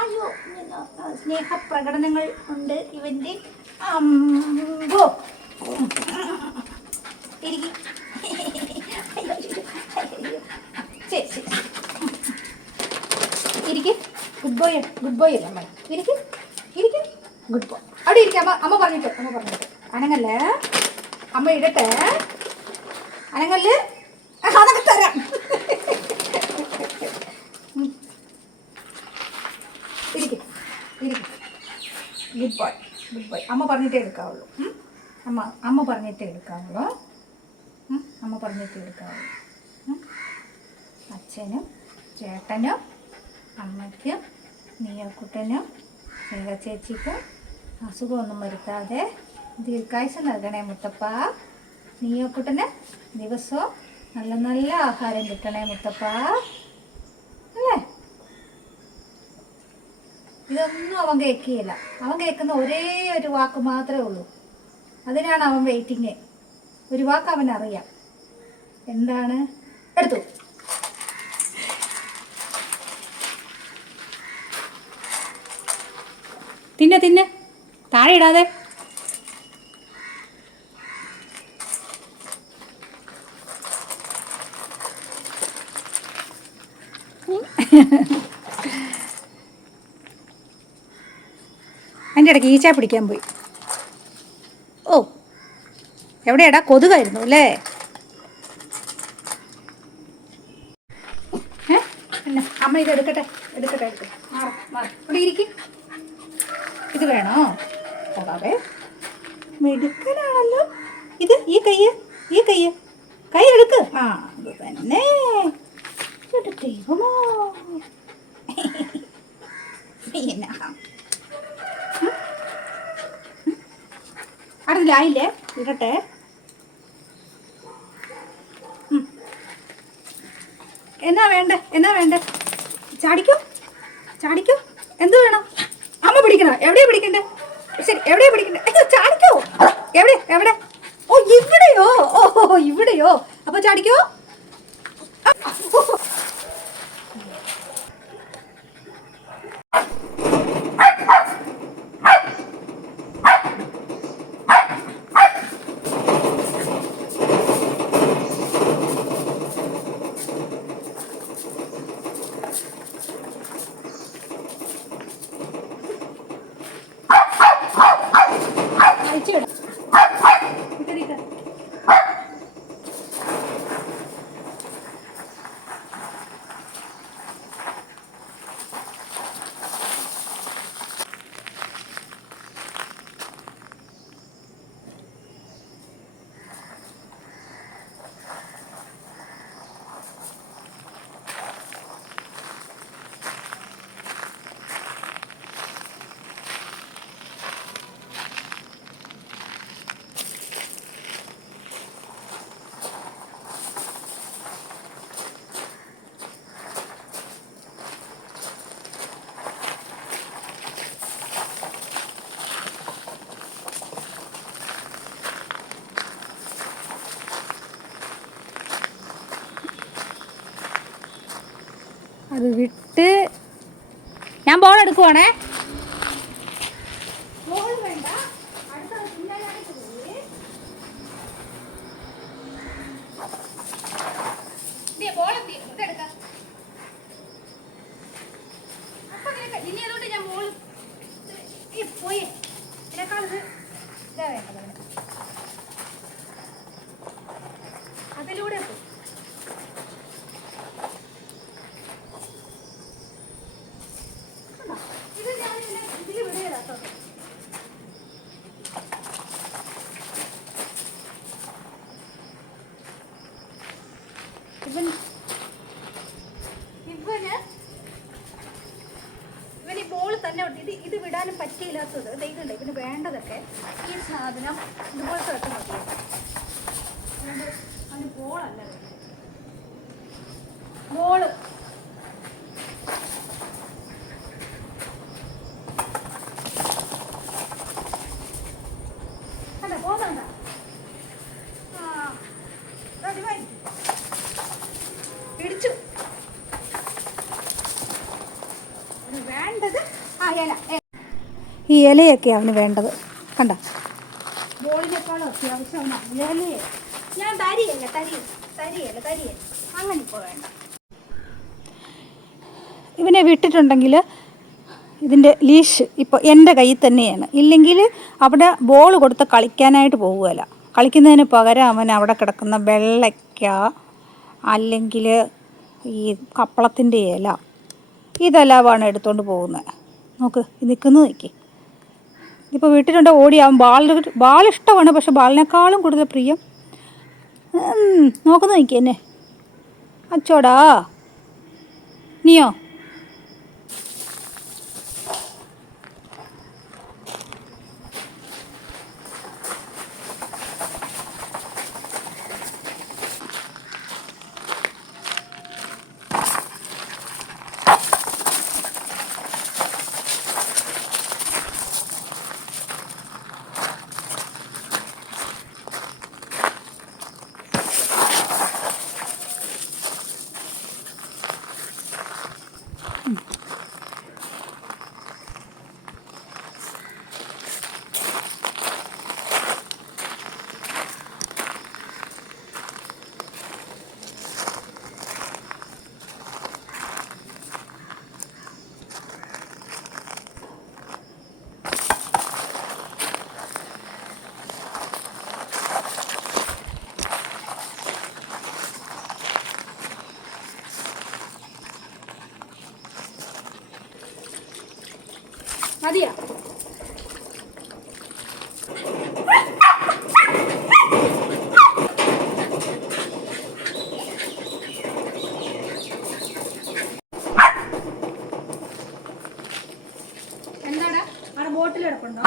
അയ്യോ സ്നേഹപ്രകടനങ്ങൾ ഉണ്ട് ഇവൻ്റെ. അമ്പോ ഇരിക്കും. ഇരിക്കും. ഗുഡ് ബോയ് അല്ലേ അമ്മ? ഇരിക്കും ഗുഡ് ബോയ്. അവിടെ ഇരിക്കും. അമ്മ പറഞ്ഞിട്ട് അനങ്ങല്ലേ? അമ്മ ഇടട്ടെ. അനങ്ങല് അതൊക്കെ തരാം. ഇരിക്കും. Good boy. അമ്മ പറഞ്ഞിട്ടേ എടുക്കാവുള്ളൂ. അമ്മ പറഞ്ഞിട്ടേ എടുക്കാവുള്ളൂ. അച്ഛനും ചേട്ടനും അമ്മയ്ക്കും നീയക്കുട്ടനും ചേച്ചിക്കും അസുഖമൊന്നും വരുത്താതെ ദീർഘായുസ് നൽകണേ മുത്തപ്പ. നീയക്കുട്ടന് ദിവസവും നല്ല നല്ല ആഹാരം കിട്ടണേ മുത്തപ്പ. അല്ലേ? ഇതൊന്നും അവൻ കേൾക്കുകയില്ല. അവൻ കേൾക്കുന്ന ഒരേ ഒരു വാക്ക് മാത്രമേ ഉള്ളൂ. അതിനാണ് അവൻ വെയിറ്റിങ്. ഒരു വാക്ക് അവനറിയാം. എന്താണ്? എടുത്തു. തിന്നെ താഴെ ഇടാതെ. അതിൻ്റെ ഇടയ്ക്ക് ഈച്ച പിടിക്കാൻ പോയി. ഓ എവിടെയാടാ? കൊതുകായിരുന്നു അല്ലേ? അമ്മ ഇത് എടുക്കട്ടെ. ഇവിടെ ഇരിക്കും. ഇത് വേണോ? പോകാവേ. മെടുക്കനാണല്ലോ ഇത്. ഈ കൈ എടുക്ക്. അത് തന്നെ. ദൈവമോ അതിലായില്ലേ? ഇടട്ടെ. എന്നാ വേണ്ടേ? ചാടിക്കോ. എന്ത് വേണം? അമ്മ പിടിക്കണോ? എവിടെയാ പിടിക്കണ്ടേ? ശരി, എവിടെയാ പിടിക്കണ്ടേ? അയ്യോ, ചാടിക്കോ. എവിടെ? ഓ ഇവിടെയോ? അപ്പൊ ചാടിക്കോ. അത് വിട്ട് ഞാൻ ബോൾ എടുക്കുവാണേ. അതിലൂടെ ഇവന് ബോൾ തന്നെ ഇത് വിടാനും പറ്റിയില്ലാത്തത് ഇതുണ്ട്. ഇവന് വേണ്ടതൊക്കെ ഈ സാധനം ഇതുപോലത്തെ വെച്ച് മതി. അവന് ബോളല്ല, ബോള് അല്ല പോകുന്നുണ്ട. പിടിച്ചു. എന്തത്? ആ ഇല. ഈ ഇലയൊക്കെ അവന് വേണ്ടത്. കണ്ട, ബോളിനേക്കാളും അത്യാവശ്യം ഇലയെ. ഞാൻ തരിയല്ല. അങ്ങനെ ഇപ്പോൾ വേണ്ട. ഇവനെ വിട്ടിട്ടുണ്ടെങ്കിൽ ഇതിൻ്റെ ലീഷ് ഇപ്പോൾ എൻ്റെ കയ്യിൽ തന്നെയാണ്. ഇല്ലെങ്കിൽ അവിടെ ബോൾ കൊടുത്ത് കളിക്കാനായിട്ട് പോകുകയില്ല. കളിക്കുന്നതിന് പകരം അവൻ അവിടെ കിടക്കുന്ന വെള്ളയ്ക്ക, അല്ലെങ്കിൽ ഈ കപ്പളത്തിൻ്റെ ഇല, ഇതെല്ലാമാണ് എടുത്തുകൊണ്ട് പോകുന്നത്. നോക്ക്, നിൽക്കുന്നത് നോക്കി. ഇതിപ്പോൾ വീട്ടിലുണ്ട് ഓടി. അവൻ ബാൾ ഇഷ്ടമാണ്, പക്ഷെ ബാളിനേക്കാളും കൂടുതൽ പ്രിയം നോക്കുന്നു നോക്കി എന്നെ. അച്ചോടാ നീയോ? മതിയാ? എന്താടാ അവിടെ ബോട്ടിൽ കിടപ്പുണ്ടോ?